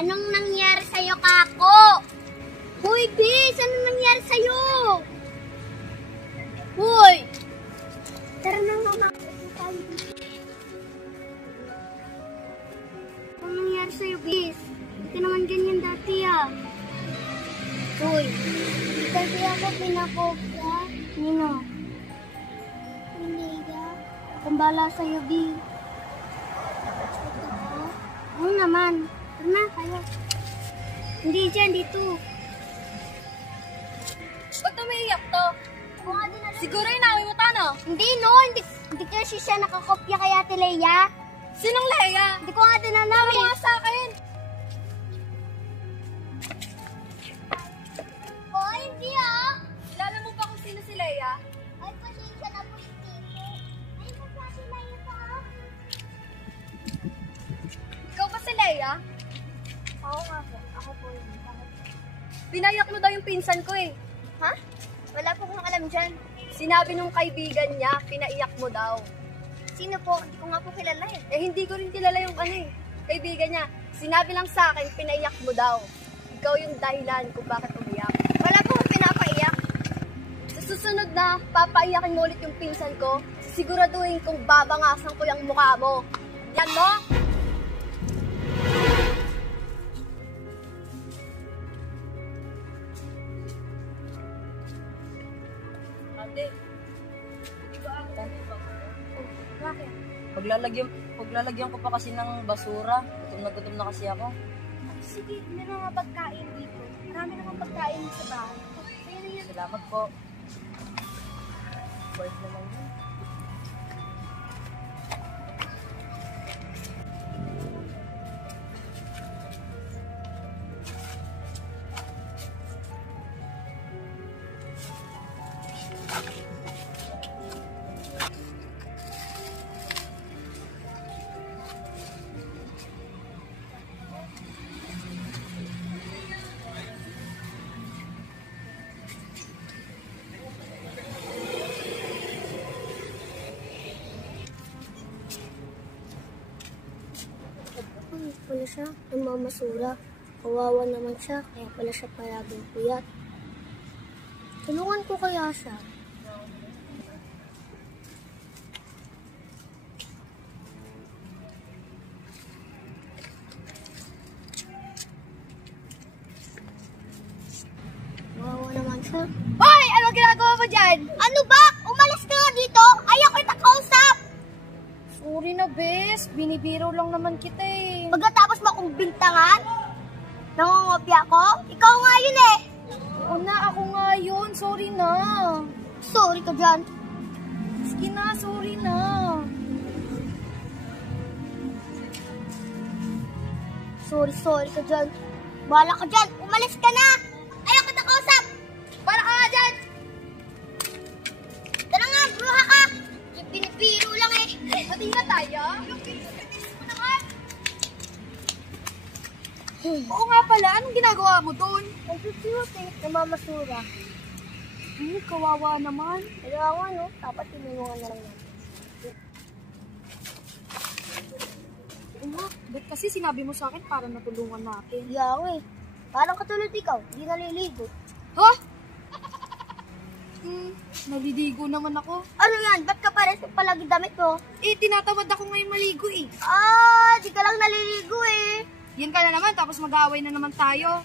Anong nangyari sa'yo, Kako? Hoy, Bis! Anong nangyari sa'yo? Hoy! Tara na nga, anong nangyari sa'yo, Bis? Hindi ka naman ganyan dati, ah. Hoy, kasi ako pinakobra. Nino? Hindi ka. Kumbala sa'yo, Bis. Oo naman. Tara na, kayo. Hindi dyan, dito. Ba't umiiyak to? Siguro inawi mo ta, no? Hindi, no. Hindi kasi siya nakakopya kay Ate Leia. Sinong Leia? Hindi ko nga tinanong eh. Mga sa akin. Oh, hindi ah. Kilala mo ba kung sino si Leia? Ay, pasensya na po yung tipo. Ay, kasi Leia pa ah. Ikaw ba si Leia? Oo nga po. Ako po yun. Pinayak mo daw yung pinsan ko eh. Ha? Wala po kong alam dyan. Sinabi nung kaibigan niya, pinaiyak mo daw. Sino po? Hindi ko nga po kilala eh. Eh hindi ko rin kilala yung kaibigan niya. Sinabi lang sa akin, pinaiyak mo daw. Ikaw yung dahilan kung bakit umiyak. Wala po akong pinapaiyak. Sa susunod na papaiyakin mo ulit yung pinsan ko, siguraduhin kong babangasan ko yung mukha mo. Yan mo? Ate, di ba ako? Bakit? Paglalagyan ko pa kasi ng basura. Gutom na kasi ako. Sige, meron mga pagkain dito. Marami namang pagkain sa bahay. Salamat po. Worth naman yun. Pala siya, namamasura. Kawawa naman siya, kaya pala siya palaging puyat. Tulungan ko kaya siya. Kawawa naman siya. Hoy! Ano ginagawa mo dyan? Ano ba? Umalis ka nga dito! Ayaw kita kausap! Sorry na, bes. Binibiro lang naman kita eh. Pagkatapos mo akong bintangan, nangungopya ko, ikaw nga yun eh. Oo na, ako nga yun. Sorry na. Sorry ka dyan. Sige na, sorry na. Sorry ka dyan. Bahala ka dyan. Umalis ka na. Ayaw kita kausap. Para ka nga dyan! Tara nga, bruha ka. Pinipiro lang eh. Pati na tayo? Yung pinis mo naman. Oo nga pala, anong ginagawa mo doon? Nagsusuot eh, namamasura. Kawawa naman. Kaya nga no, dapat tinulungan na lang natin. Ba't kasi sinabi mo sa akin para natulungan natin? Kaya nga eh. Parang katulad ikaw, hindi naliligo. Ha? Naliligo naman ako. Ano yan? Ba't ka pares palagi damit mo? Eh, tinatamad ako ngayon maligo eh. Di ka lang naliligo eh. Yan ka na naman, tapos mag-aaway na naman tayo.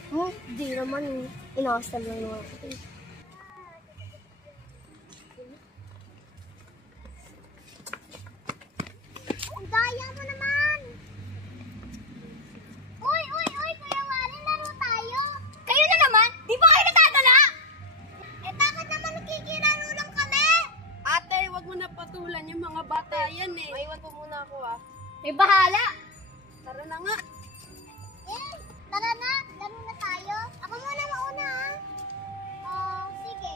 Di naman eh. Inakasal lang naman ako. Ang daya mo naman! Uy, Kuya Warren, laro tayo! Kayo na naman? Di ba kayo natadala? Eh bakit naman nakikilaro lang kami? Ate, wag mo na patulan yung mga bata yan eh. Maiwan po muna ako ah. May bahala! Tara na nga. Tara na, laro na tayo. Ako muna mauna ha. Sige.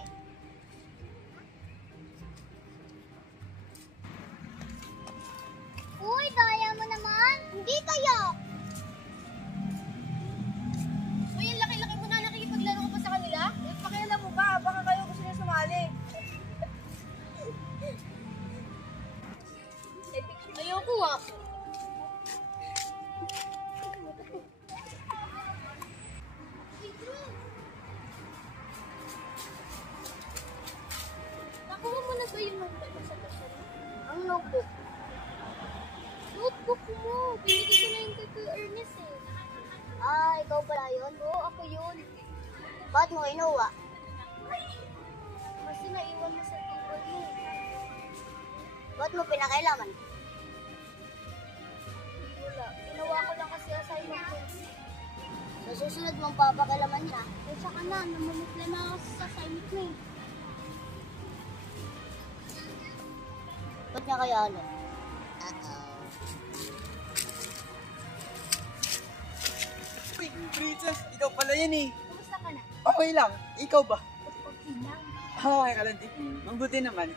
Uy, daya mo naman. Hindi kayo. Uy, yung laki-laki mo na nakikipaglaro ka pa sa kanila? Eh, pakialam mo ba? Baka kayo gusto niya sumali. Ayoko ah. ba yung notebook mo sa kasyan? Ang notebook. Notebook mo! Binigay ko na yung kay Kuya Ernest eh. Ah, ikaw pala yun? Oo, ako yun. Ba't mo inuwa? Kasi naiwan mo sa table mo. Ba't mo pinakailaman? Wala. Ginawa ko lang kasi assignment ko. Sa susunod mong papakailaman niya. Eh, saka na, namumutla na ako sa assignment mo eh. Ba't niya kaya ano? Uy, Princess, ikaw pala yan eh. Kumusta ka na? Okay lang, ikaw ba? Okay lang. Okay ka lang din. Mabuti naman.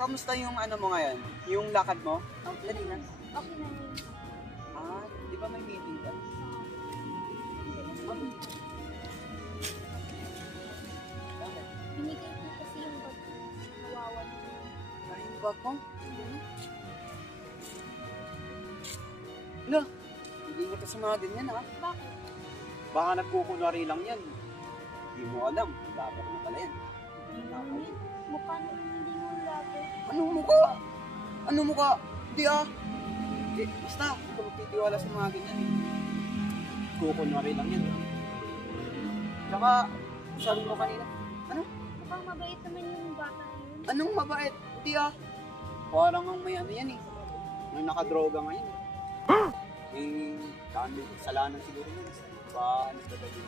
Kamusta yung ano mo ngayon? Yung lakad mo? Okay Dali na. na. Okay na yun. Di ba may meeting ka? Bakit? Binigay ko kasi yung bag ko. Nawawan. Ay, yung bag mo? Ala, hindi mo ito sa mga ganyan ha. Bakit? Baka nagkukunwari lang yan. Hindi mo alam, dapat mo pala yan. Mukha na hindi mo labi. Anong mukha? Anong mukha? Hindi ah. Hindi, basta, huwag ka magtitiwala sa mga ganyan eh. Kukunwari lang yan. Saka, sabi mo kanina, ano? Mukhang mabait naman yung bata na yun. Anong mabait? Hindi ah. Parang ang may ano yan eh. May nakadroga ngayon eh. May kasalanan siguro yun. Ba, ano ba yun?